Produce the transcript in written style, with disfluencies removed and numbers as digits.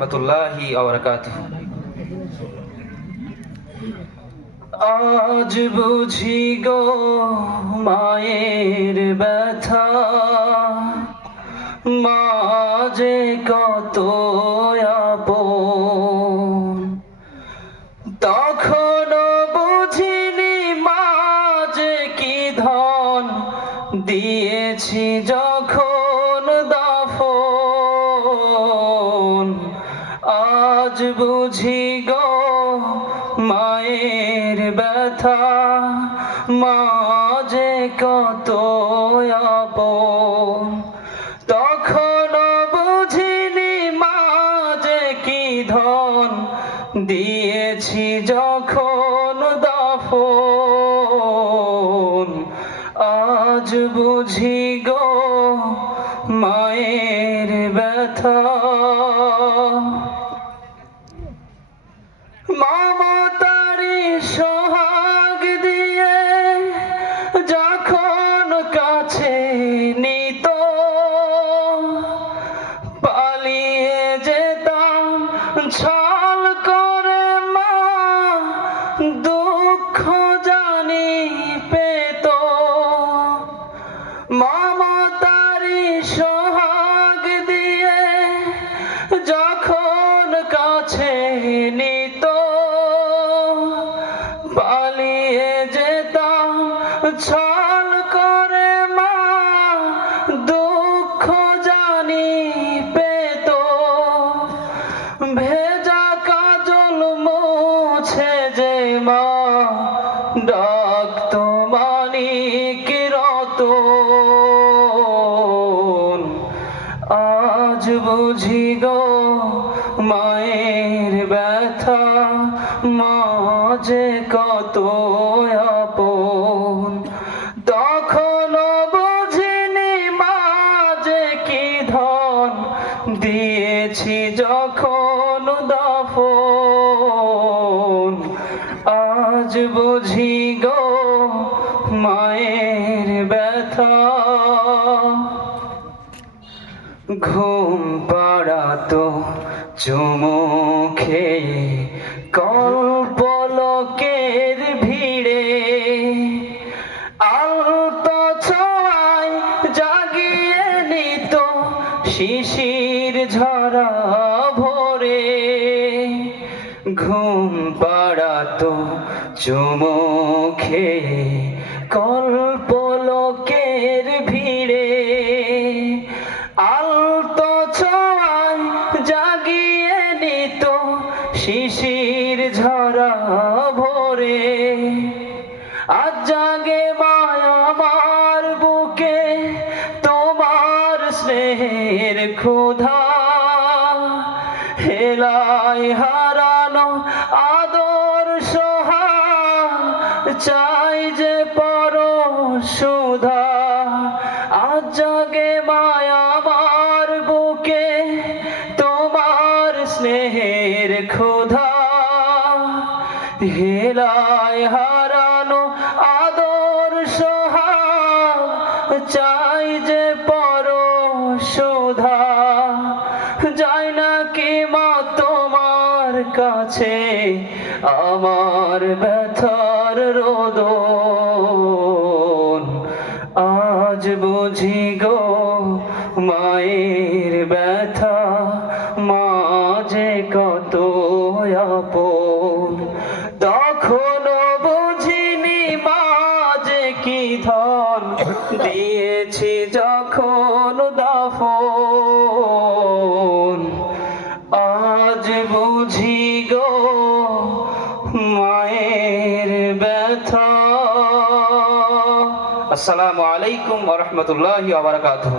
রহমতুল্লাহি ওয়া বারাকাতুহু। আজ বুঝি গো মায়ের ব্যথা, মা যে কত আপন। তখনও বুঝিনি মা যে কি ধন, দিয়েছি যখন দাফন। আজ বুঝি গো মায়ের ব্যথা, মা যে কত আপন। তখনও বুঝিনি মা যে কি ধন, দিয়েছি যখন দাফন। আজ বুঝি গো মায়ের ব্যথা। মমতারি সোহাগ দিয়ে যখন কাছে নিত, পালিয়ে যেতাম ছল করে মা, দুঃখ জানি পেত। মমতারি সোহাগ দিয়ে যখন কাছে নিত, পালিয়ে যেতাম ছল করে মা, দুঃখ জানি পেত। ভেজা কাজল মুছে যে মা, ডাকতো মানিক রতন। আজ বুঝি গো মায়ের ব্যথা, মা যে কত আপন। তখনও বুঝিনি মা যে কি ধন, দিয়েছি যখন দাফন। আজ বুঝি গো মায়ের ব্যথা। ঘুম পাড়াতো চুমুখে কল্পলোকের ভিড়ে, আলতো ছোঁয়ায় জাগিয়ে নিত শিশির ঝরা ভোরে। ঘুম পাড়াতো চুমুখে কল্পলোকের ভিড়ে, আলতো ছোঁয়ায় জাগিয়ে নিত শিশির ঝরা ভোরে। আজ জাগে মায়া আমার বুকে তোমার স্নেহের ক্ষুধা, হেলায় হারানো আদর সোহাগ চাই যে পরশুধা। আজ জাগে মায়া আমার বুকে তোমার স্নেহের ক্ষুধা, হেলায় হারানো আদর সোহাগ চাই যে পরশুধা। যাই নাকি মা তোমার কাছে আমার ব্যথার রোদন। আজ বুঝি গো মায়ের ব্যথা, মা যে কত আপন। তখনও বুঝিনি মা যে কি ধন, দিয়েছি যখন দাফন। আজ বুঝি গো মায়ের ব্যথা। আসসালামু আলাইকুম ওয়া রাহমাতুল্লাহি ওয়া বারাকাতুহু।